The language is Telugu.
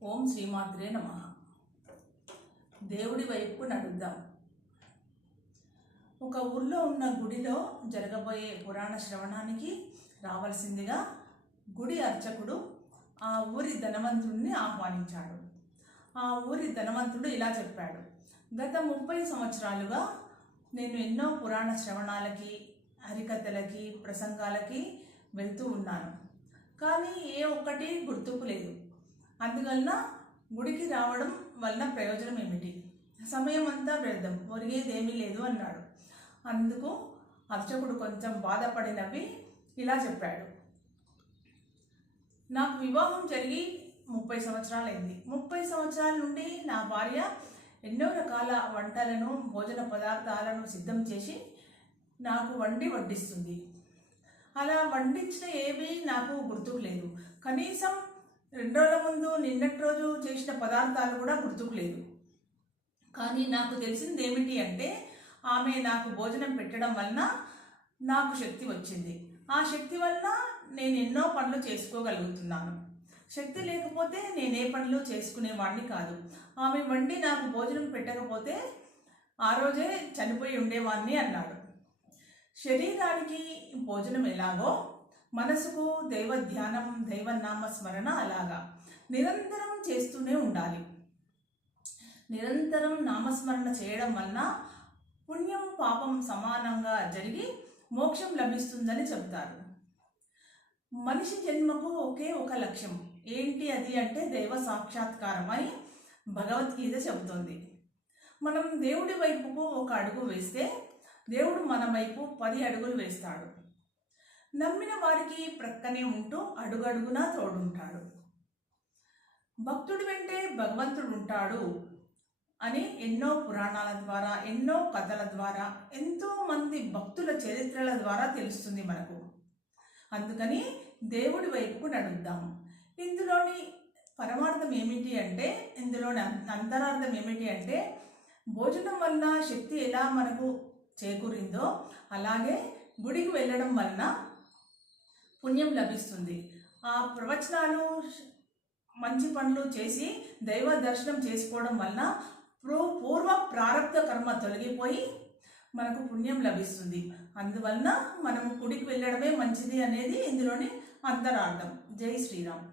ఓం శ్రీమాత్రే నమః. దేవుడి వైపు నడుద్దాం. ఒక ఊర్లో ఉన్న గుడిలో జరగబోయే పురాణ శ్రవణానికి రావాల్సిందిగా గుడి అర్చకుడు ఆ ఊరి ధనవంతుడిని ఆహ్వానించాడు. ఆ ఊరి ధనవంతుడు ఇలా చెప్పాడు: గత 30 సంవత్సరాలుగా నేను ఎన్నో పురాణ శ్రవణాలకి, హరికథలకి, ప్రసంగాలకి వెళ్తూ ఉన్నాను. కానీ ఏ ఒక్కటి గుర్తుకు లేదు. అందువలన గుడికి రావడం వలన ప్రయోజనం ఏమిటి? సమయం అంతా వ్యర్థం, ఒరిగేది ఏమీ లేదు అన్నాడు. అందుకు అర్చకుడు కొంచెం బాధపడినవి ఇలా చెప్పాడు: నాకు వివాహం జరిగి 30 సంవత్సరాలైంది. 30 సంవత్సరాల నుండి నా భార్య ఎన్నో రకాల వంటలను, భోజన పదార్థాలను సిద్ధం చేసి నాకు వడ్డిస్తుంది. అలా వండించిన ఏవి నాకు గుర్తుకు లేదు. కనీసం 2 రోజుల ముందు నిన్నటి రోజు చేసిన పదార్థాలు కూడా గుర్తుకు లేదు. కానీ నాకు తెలిసింది ఏమిటి అంటే, ఆమె నాకు భోజనం పెట్టడం వలన నాకు శక్తి వచ్చింది. ఆ శక్తి వలన నేను ఎన్నో పనులు చేసుకోగలుగుతున్నాను. శక్తి లేకపోతే నేనే పనులు చేసుకునేవాడిని కాదు. ఆమె వండి నాకు భోజనం పెట్టకపోతే ఆ రోజే చనిపోయి ఉండేవాడిని అన్నాడు. శరీరానికి భోజనం ఎలాగో మనసుకు దైవ ధ్యానం, దైవనామ స్మరణ అలాగా నిరంతరం చేస్తూనే ఉండాలి. నిరంతరం నామస్మరణ చేయడం వలన పుణ్యం పాపం సమానంగా జరిగి మోక్షం లభిస్తుందని చెబుతారు. మనిషి జన్మకు ఒకే ఒక లక్ష్యం. ఏంటి అది అంటే దైవ సాక్షాత్కారం అని భగవద్గీత చెబుతోంది. మనం దేవుడి వైపుకు ఒక అడుగు వేస్తే దేవుడు మన వైపు 10 అడుగులు వేస్తాడు. నమ్మిన వారికి ప్రక్కనే ఉంటూ అడుగడుగునా తోడుంటాడు. భక్తుడి వెంటే భగవంతుడు ఉంటాడు అని ఎన్నో పురాణాల ద్వారా, ఎన్నో కథల ద్వారా, ఎంతో మంది భక్తుల చరిత్రల ద్వారా తెలుస్తుంది మనకు. అందుకని దేవుడి వైపుకు నడుద్దాం. ఇందులోని పరమార్థం ఏమిటి అంటే, ఇందులోని అంతరార్థం ఏమిటి అంటే, భోజనం వలన శక్తి ఎలా మనకు చేకూరిందో అలాగే గుడికి వెళ్ళడం వలన పుణ్యం లభిస్తుంది. ఆ ప్రవచనాలు, మంచి పనులు చేసి దైవ దర్శనం చేసుకోవడం వలన పూర్వ ప్రారబ్ధ కర్మ తొలగిపోయి మనకు పుణ్యం లభిస్తుంది. అందువలన మనం గుడికి వెళ్ళడమే మంచిది అనేది ఇందులోని అంతరార్థం. జై శ్రీరామ్.